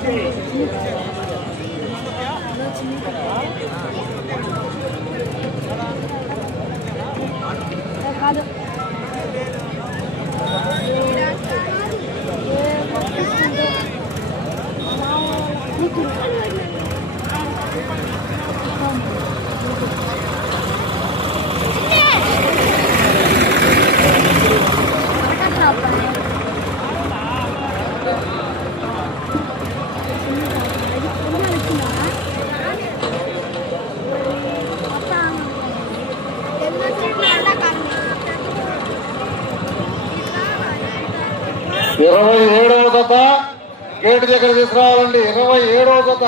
すいません。జత gate దగ్గర తీసుకురావాలండి. ఇరవై ఏడవ జత.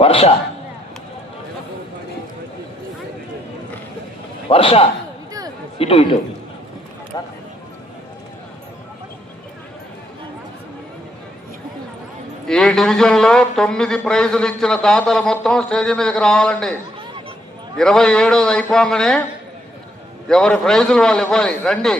వర్ష. వర్ష. ఇటు ఇటు. ఈ డివిజన్లో తొమ్మిది ప్రైజులు ఇచ్చిన దాతలు మొత్తం స్టేజ్ మీదకి రావాలండి. ఇరవై ఏడోది అయిపోగానే ఎవరి ప్రైజులు వాళ్ళు ఇవ్వాలి? రండి.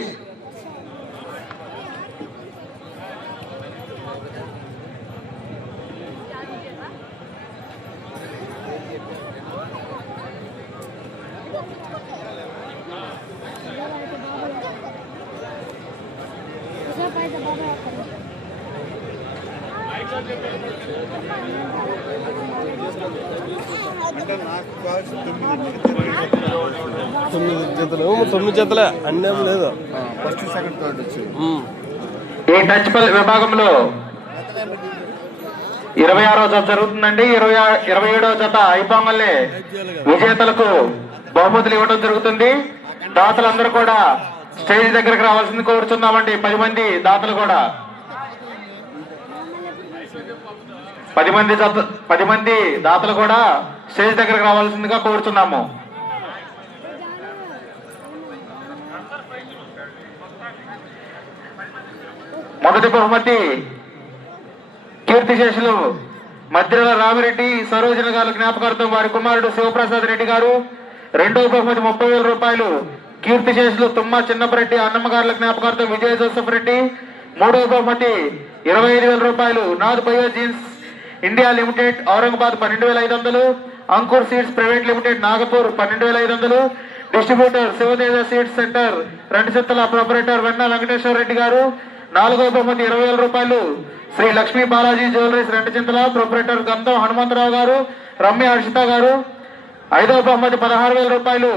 తొమ్మిది జతలు. తొమ్మిది జతలే? అన్నేం లేదు. First second third. ఈ టచ్ విభాగంలో ఇరవై ఆరో జత జరుగుతుందండి. ఇరవై ఇరవై ఏడవ జత అయిపోగానే విజేతలకు బహుమతులు ఇవ్వడం జరుగుతుంది. దాతలందరూ కూడా స్టేజ్ దగ్గరకు రావాల్సింది కోరుతున్నామండి పది మంది దాతలు కూడా. పది మంది పది మంది దాతలు కూడా స్టేజ్ దగ్గరకు రావాల్సిందిగా కోరుతున్నాము. మొదటి బహుమతి కీర్తిశేషులు మధ్యల రామిరెడ్డి సరోజన గారు జ్ఞాపకార్థం వారి కుమారుడు శివప్రసాద్ రెడ్డి గారు. రెండవ బహుమతి ముప్పై వేల రూపాయలు కీర్తిశేషులు తుమ్మ చిన్నపరెడ్డి అన్నమ్మ గారుల జ్ఞాపకార్థం విజయ జోసఫ్ రెడ్డి. మూడవ బహుమతి ఇరవై ఐదు వేల రూపాయలు Nath bio genes India limited Aurangabad పన్నెండు వేల ఐదు వందలు Ankur seeds private limited Nagpur పన్నెండు వేల ఐదు వందలు డిస్ట్రిబ్యూటర్ శివతేజ సీడ్స్ సెంటర్ రెండు చిత్తల ప్రొపరేటర్ వెన్న వెంకటేశ్వర రెడ్డి గారు నాలుగో బహుమతి ఇరవై వేల రూపాయలు శ్రీ లక్ష్మీ బాలాజీ జ్యువెలరీస్ రెండు చింతల ప్రొపరేటర్ గంధం హనుమంతరావు గారు రమ్య హర్షిత గారు ఐదవ బహుమతి పదహారు వేల రూపాయలు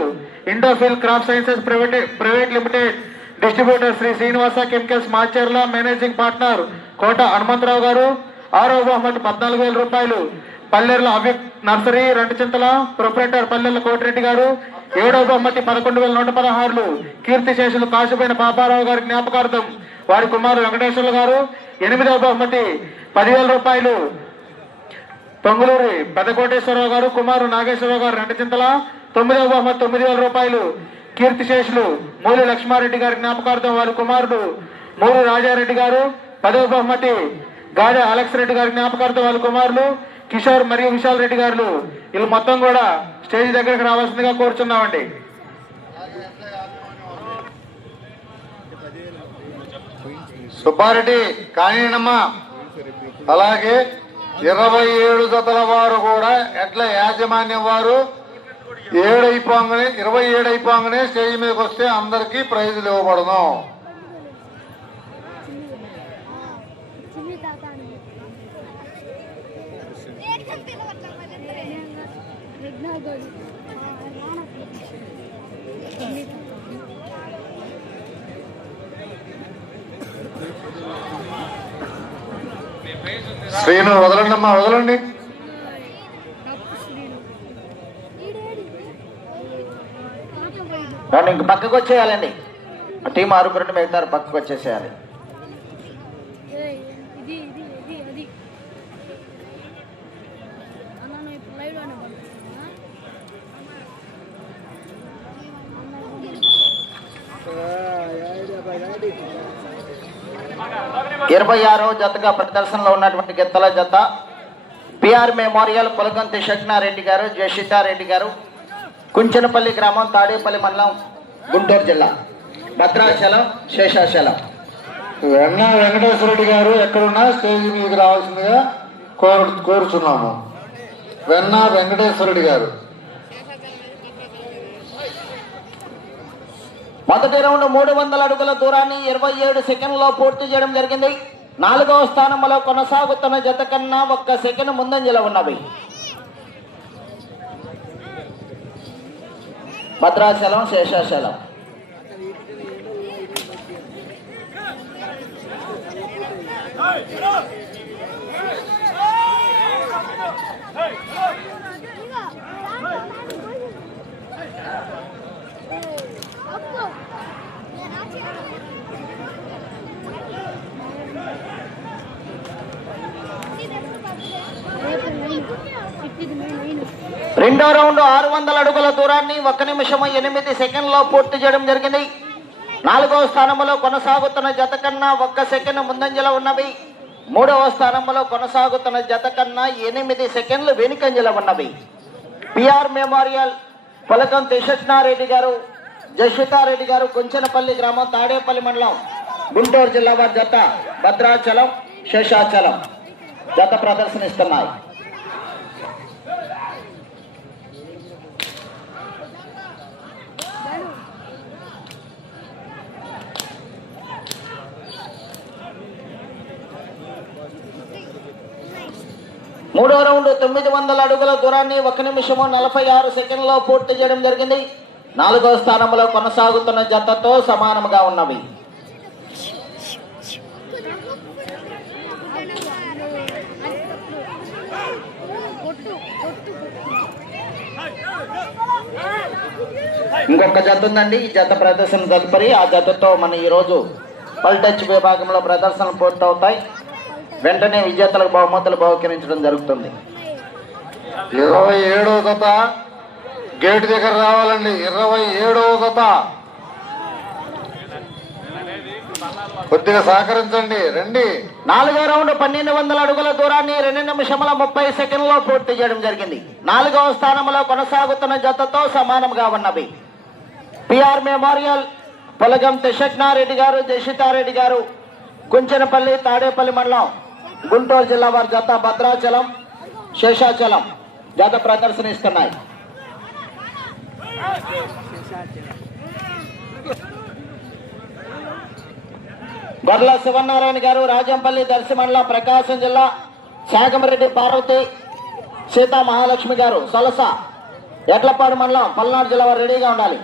Indofil crop sciences private private limited distributor Sri Srinivasa chemicals Macherla managing partner Kota Hanumantharao గారు ఆరో బహుమతి పద్నాలుగు వేల రూపాయలు. పల్లెర్ల అవి నర్సరీ రెండు చింతల ప్రొపరేటర్ పల్లెల కోటిరెడ్డి గారు. ఏడవ బహుమతి పదకొండు వేల నూట పదహారులు. కీర్తి శేషులు కాశీపోయిన పాపారావు గారి జ్ఞాపకార్థం వారి కుమారు వెంకటేశ్వర్లు గారు. ఎనిమిదవ బహుమతి పదివేల రూపాయలు. పొంగులూరి పెద్దకోటేశ్వరరావు గారు కుమారు నాగేశ్వరరావు గారు రెండు చింతల. తొమ్మిదవ బహుమతి తొమ్మిది వేల రూపాయలు. కీర్తిశేషులు మూలి లక్ష్మారెడ్డి గారి జ్ఞాపకార్థం వారి కుమారుడు మూలి రాజారెడ్డి గారు. పదవ బహుమతి గాజా అలెక్స్ రెడ్డి గారి జ్ఞాపకార్థం వాళ్ళ కుమారులు కిషోర్ మరియు విశాల్ రెడ్డి గారు వీళ్ళు మొత్తం కూడా స్టేజ్ దగ్గరకు రావాల్సిందిగా కోరుచున్నామండి. సుబ్బారెడ్డి కానీనమ్మా. అలాగే ఇరవై ఏడు జతల వారు కూడా ఎట్ల యాజమాన్యం వారు. ఏడైపోగానే ఇరవై ఏడు అయిపోగానే స్టేజ్ మీదకి వస్తే అందరికీ ప్రైజులు ఇవ్వబడను. శ్రీను వదలండి అమ్మా వదలండి. కానీ ఇంక పక్కకు వచ్చేయాలండి టీం ఆరుగురు మిగతారు పక్కకు వచ్చేసేయాలి ఇరవై ఆరో జతగా ప్రదర్శనలో ఉన్నటువంటి గిత్తల జత. పిఆర్ మెమోరియల్ పులకంతి శక్నారెడ్డి గారు జషితారెడ్డి గారు కుంచనపల్లి గ్రామం తాడేపల్లి మండలం గుంటూరు జిల్లా. భద్రాచలం శేషాచలం. వెన్న వెంకటేశ్వరరెడ్డి గారు ఎక్కడున్నా స్టేజ్ మీదకి రావాల్సిందిగా కోరు కోరుచున్నాము. వెన్న వెంకటేశ్వరరెడ్డి గారు. మొదటి రౌండ్ మూడు వందల అడుగుల దూరాన్ని ఇరవై ఏడు సెకండ్లో పూర్తి చేయడం జరిగింది. నాలుగవ స్థానంలో కొనసాగుతున్న జత కన్నా ఒక్క సెకండ్ ముందంజలో ఉన్నవి. భద్రాచలం శేషాచలం. రెండో రౌండ్ ఆరు వందల అడుగుల దూరాన్ని ఒక నిమిషం ఎనిమిది సెకండ్లో పూర్తి చేయడం జరిగింది. నాలుగవ స్థానంలో కొనసాగుతున్న జత కన్నా ఒక్క సెకండ్ ముందంజలో ఉన్నవి. మూడవ స్థానంలో కొనసాగుతున్న జత కన్నా ఎనిమిది సెకండ్లు వెనుకంజలో ఉన్నవి. పిఆర్ మెమోరియల్ పొలకం త్రిశక్నారెడ్డి గారు. జశ్వితారెడ్డి గారు కొంచెనపల్లి గ్రామం తాడేపల్లి మండలం గుంటూరు జిల్లా వారి జత భద్రాచలం శేషాచలం జత ప్రదర్శనిస్తున్నాయి. మూడో రౌండ్ తొమ్మిది వందల అడుగుల దూరాన్ని ఒక నిమిషము నలభై ఆరు సెకండ్లో పూర్తి చేయడం జరిగింది. నాలుగో స్థానంలో కొనసాగుతున్న జతతో సమానముగా ఉన్నవి. ఇంకొక జత ఉందండి ఈ జత ప్రదర్శన తదుపరి ఆ జతతో మన ఈరోజు పల్టచ్ విభాగంలో ప్రదర్శనలు పూర్తవుతాయి. వెంటనే విజేతలకు బహుమతులు బహుకరించడం జరుగుతుంది. ఇరవై ఏడో జత గేట్ దగ్గర రావాలండి. ఇరవై ఏడవ జత. కొద్దిగా సహకరించండి. రండి. నాలుగో రౌండ్ పన్నెండు వందల అడుగుల దూరాన్ని రెండు నిమిషముల ముప్పై సెకండ్లో పూర్తి చేయడం జరిగింది. నాలుగవ స్థానంలో కొనసాగుతున్న జతతో సమానంగా ఉన్నవి. పిఆర్ మెమోరియల్ పొలగం త్రిశక్నారెడ్డి గారు జషితారెడ్డి గారు కుంచెనపల్లి తాడేపల్లి మండలం గుంటూరు జిల్లా వారి జత భద్రాచలం శేషాచలం జత ప్రదర్శనిస్తున్నాయి గొర్ల శివనారాయణ గారు రాజంపల్లి దర్శమండలం ప్రకాశం జిల్లా శాగమరెడ్డి పార్వతి సీతా మహాలక్ష్మి గారు సొలస ఎడ్లపాడు మండలం పల్నాడు జిల్లా వారు రెడీగా ఉండాలి.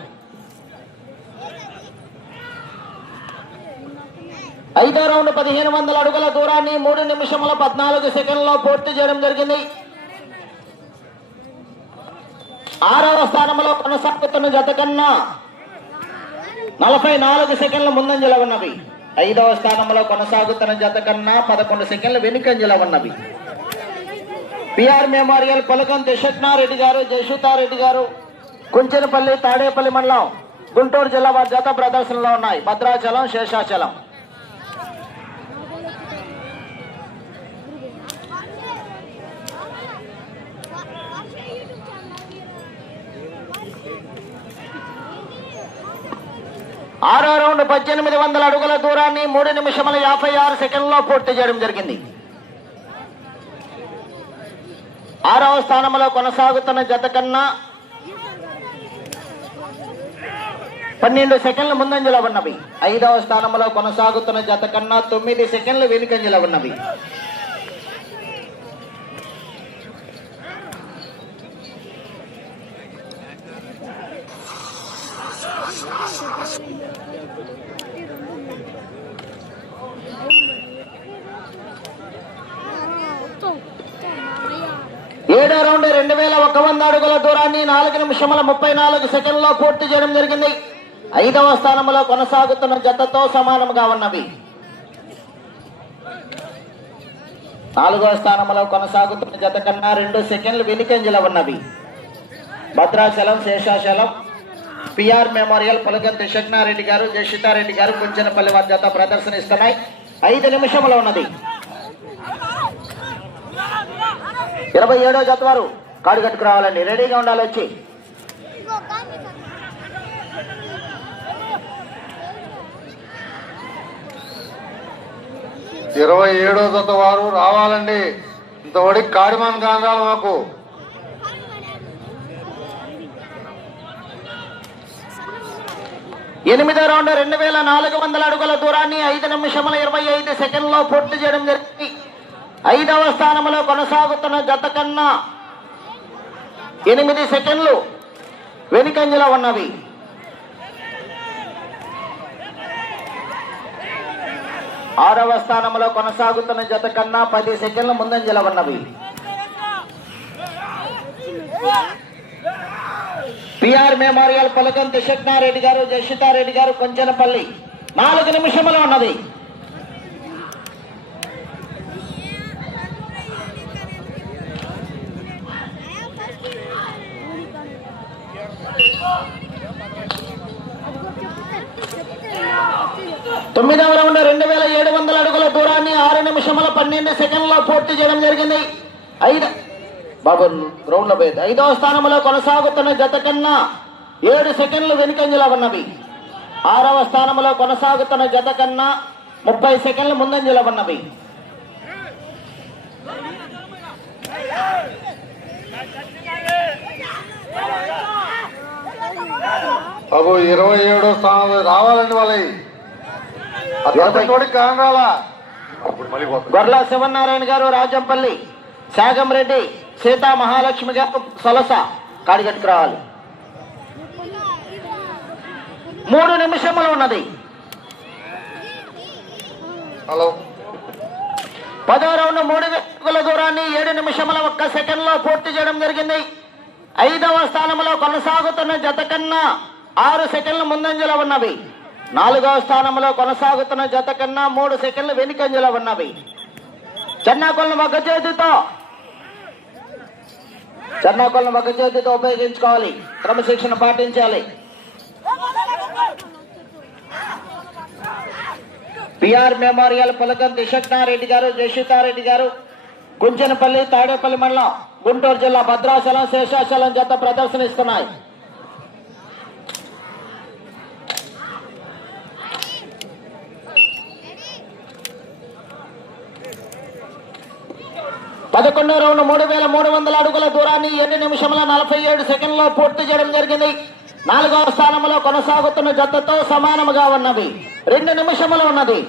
ఐదో రౌండ్ పదిహేను వందల అడుగుల దూరాన్ని మూడు నిమిషముల పద్నాలుగు సెకండ్లో పూర్తి చేయడం జరిగింది. ఆరవ స్థానంలో కొనసాగుతున్న జత కన్నా నలభై నాలుగు సెకండ్ల ముందంజల ఉన్నవి. ఐదవ స్థానంలో కొనసాగుతున్న జత కన్నా పదకొండు సెకండ్ల వెనుకంజల ఉన్నవి. పిఆర్ మెమోరియల్ పొలకం దిశక్నారెడ్డి గారు జయసుతారెడ్డి గారు కుంచెనపల్లి తాడేపల్లి మండలం గుంటూరు జిల్లా వారి జత ప్రదర్శనలో ఉన్నాయి. భద్రాచలం శేషాచలం. ఆరో రౌండ్ పద్దెనిమిది వందల అడుగుల దూరాన్ని మూడు నిమిషముల యాభై ఆరు సెకండ్లో పూర్తి చేయడం జరిగింది. ఆరవ స్థానంలో కొనసాగుతున్న జత కన్నా పన్నెండు సెకండ్ల ముందంజలో ఉన్నవి. ఐదవ స్థానంలో కొనసాగుతున్న జత కన్నా తొమ్మిది సెకండ్లు వెనుకంజలో ఉన్నవి మొత్తం అయ్యా ఏడో రౌండ్ రెండు వేల ఒక వంద అడుగుల దూరాన్ని నాలుగు నిమిషముల ముప్పై నాలుగు సెకండ్లో పూర్తి చేయడం జరిగింది. ఐదవ స్థానంలో కొనసాగుతున్న జతతో సమానంగా ఉన్నవి. నాలుగవ స్థానంలో కొనసాగుతున్న జత కన్నా రెండు సెకండ్లు వెనుకంజల ఉన్నవి. భద్రాచలం శేషాచలం పిఆర్ మెమోరియల్ పులగంతి శక్నారెడ్డి గారు జషితారెడ్డి గారు కుంచనపల్లి వారి జత ప్రదర్శన ఇస్తున్నాయి ఐదు నిమిషములు ఉన్నది. ఇరవై ఏడో జత వారు. కాడు కట్టుకు రావాలండి. రెడీగా ఉండాలి వచ్చి. ఇరవై ఏడో జత వారు రావాలండి. ఇంతవరకు కాడిమాన్ కాండాలి మాకు. ఎనిమిదో రౌండ్ రెండు వేల నాలుగు వందల అడుగుల దూరాన్ని ఐదు నిమిషముల ఇరవై ఐదు సెకండ్లో పూర్తి చేయడం జరిగింది. ఐదవ స్థానంలో కొనసాగుతున్న జత కన్నా ఎనిమిది సెకండ్లు వెనుకంజలో ఉన్నవి. ఆరవ స్థానంలో కొనసాగుతున్న జత కన్నా పది సెకండ్ల ముందంజల ఉన్నవి. పిఆర్ మెమోరియల్ పలకం దిశక్నారెడ్డి గారు జషితారెడ్డి గారు కొంచెనపల్లి. నాలుగు నిమిషంలో ఉన్నది. తొమ్మిదవ రౌండ్ రెండు వేల ఏడు వందల అడుగుల దూరాన్ని ఆరు నిమిషముల పన్నెండు సెకండ్లో పూర్తి చేయడం జరిగింది. ఐదు బాబు గ్రౌండ్లో పోయేది ఐదవ స్థానంలో కొనసాగుతున్న జత కన్నా ఏడు సెకండ్లు వెనుకంజలా ఉన్నవి. ఆరవ స్థానంలో కొనసాగుతున్న జత కన్నా ముప్పై సెకండ్లు ముందంజలా ఉన్నవి. బాబు ఇరవై ఏడో స్థానంలో రావాలండి వాళ్ళవి గొర్ల శివనారాయణ గారు రాజంపల్లి శాగం రెడ్డి సీతా మహాలక్ష్మి గారు సొలస కాడిగట్టుకు రావాలి. మూడు నిమిషములు ఉన్నది. హలో. పదో రౌండ్ మూడు వేల దూరాన్ని ఏడు నిమిషముల ఒక్క సెకండ్లో పూర్తి చేయడం జరిగింది. ఐదవ స్థానంలో కొనసాగుతున్న జత కన్నా ఆరు సెకండ్లు ముందంజలో ఉన్నవి. నాలుగవ స్థానంలో కొనసాగుతున్న జత కన్నా మూడు సెకండ్లు వెనుకంజలో ఉన్నవి. చెన్నాకొలను ఒక చేతితో. చెన్నాకొలను ఒక చేతితో ఉపయోగించుకోవాలి. క్రమశిక్షణ పాటించాలి. పిఆర్ మెమోరియల్ పులకం దిశక్నారెడ్డి గారు జషితారెడ్డి గారు గుంజనపల్లి తాడేపల్లి మండలం గుంటూరు జిల్లా భద్రాచలం శేషాచలం జత ప్రదర్శనిస్తున్నాయి. పదకొండో రౌండ్ మూడు వేల మూడు వందల అడుగుల దూరాన్ని ఎన్ని నిమిషముల నలభై ఏడు సెకండ్లో పూర్తి చేయడం జరిగింది? నాలుగవ స్థానంలో కొనసాగుతున్న జతతో సమానముగా ఉన్నవి రెండు నిమిషములు ఉన్నది.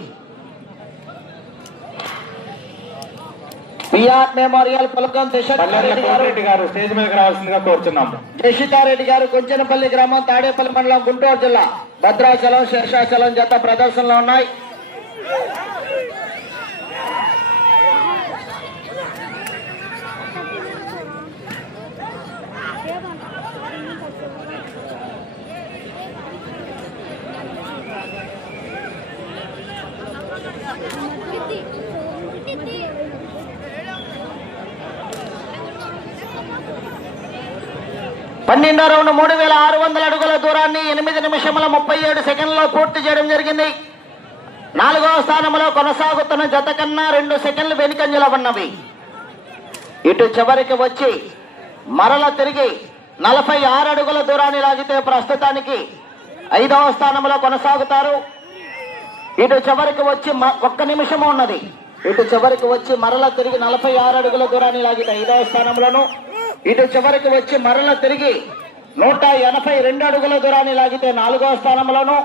పిఆర్ మెమోరియల్ పులకం కోటిరెడ్డి గారు స్టేజ్ మీదకి రావాల్సిందిగా కోరుచున్నాము జషితారెడ్డి గారు కొంచెనపల్లి గ్రామం తాడేపల్లి మండలం గుంటూరు జిల్లా. భద్రాచలం శేషాచలం జత ప్రదర్శనలో ఉన్నాయి. పన్నెండో రౌండ్ మూడు వేల ఆరు వందల అడుగుల దూరాన్ని ఎనిమిది నిమిషముల ముప్పై ఏడు సెకండ్లో పూర్తి చేయడం జరిగింది. నాలుగవ స్థానంలో కొనసాగుతున్న జత కన్నా రెండు సెకండ్లు వెనుకంజలో ఉన్నవి. ఇటు చివరికి వచ్చి మరల తిరిగి నలభై ఆరు అడుగుల దూరాన్ని లాగితే ప్రస్తుతానికి ఐదవ స్థానంలో కొనసాగుతారు. ఇటు చివరికి వచ్చి మ- ఒక్క నిమిషము ఉన్నది. ఇటు చివరికి వచ్చి మరల తిరిగి నలభై ఆరు అడుగుల దూరాన్ని లాగితే ఐదవ స్థానంలోను ఇటు చివరికి వచ్చి మరల తిరిగి నూట ఎనభై రెండు అడుగుల దూరాన్ని లాగితే నాలుగవ స్థానంలోను.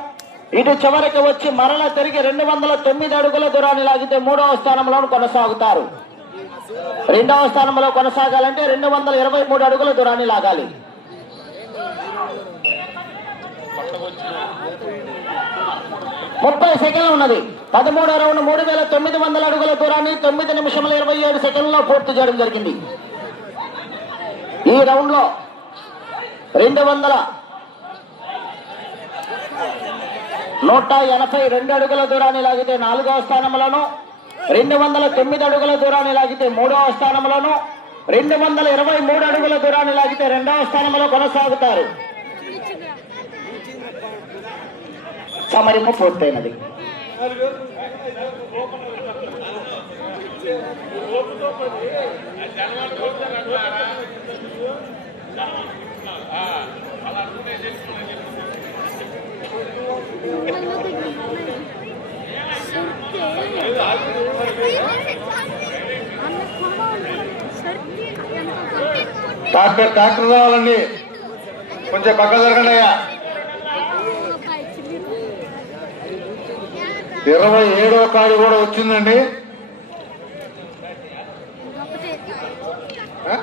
ఇటు చివరికి వచ్చి మరల తిరిగి రెండు వందల తొమ్మిది అడుగుల దూరాన్ని లాగితే మూడవ స్థానంలోను కొనసాగుతారు. రెండవ స్థానంలో కొనసాగాలంటే రెండు వందల ఇరవై మూడు అడుగుల దూరాన్ని లాగాలి. ముప్పై సెకండ్లు ఉన్నది. పదమూడు రౌండ్ మూడు వేల తొమ్మిది వందల అడుగుల దూరాన్ని తొమ్మిది నిమిషముల ఇరవై ఏడు సెకండ్లలో పూర్తి చేయడం జరిగింది. ఈ రౌండ్లో రెండు వందల నూట ఎనభై రెండు అడుగుల దూరాన్ని లాగితే నాలుగవ స్థానంలోను రెండు వందల తొమ్మిది అడుగుల దూరాన్ని లాగితే మూడవ స్థానంలోను రెండు వందల ఇరవై మూడు అడుగుల దూరాన్ని లాగితే రెండవ స్థానంలో కొనసాగుతారు. సమరము పూర్తయినది. ట్రాక్టర్ ట్రాక్టర్ రావాలండి. కొంచెం పక్క జరగండి అయ్యా. ఇరవై ఏడో కాడి కూడా వచ్చిందండి ఆ?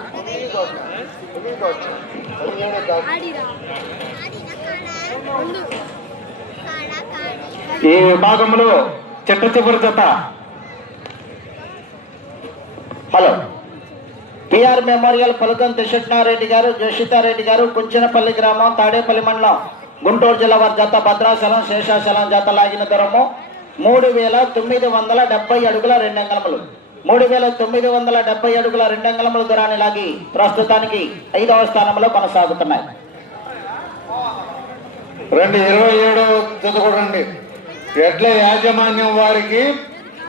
ఈ విభాగంలో చిట్ట చివరి జత. హలో. పిఆర్ మెమోరియల్ ఫలితం త్రిశెట్నారెడ్డి గారు జోషితారెడ్డి గారు కుంచినపల్లి గ్రామం తాడేపల్లి మండలం గుంటూరు జిల్లా వారి జత భద్రాచలం శేషాచలం జత లాగిన దూరము. మూడు వేల తొమ్మిది వందల డెబ్బై అడుగుల రెండు అంగళములు మూడు వేల తొమ్మిది వందల డెబ్బై అడుగుల రెండు అంగళముల దూరాన్ని లాగి ప్రస్తుతానికి ఐదవ స్థానంలో కొనసాగుతున్నాయి. రెండు ఇరవై ఏడో చదువుకోండి. కూడా ఎడ్ల యాజమాన్యం వారికి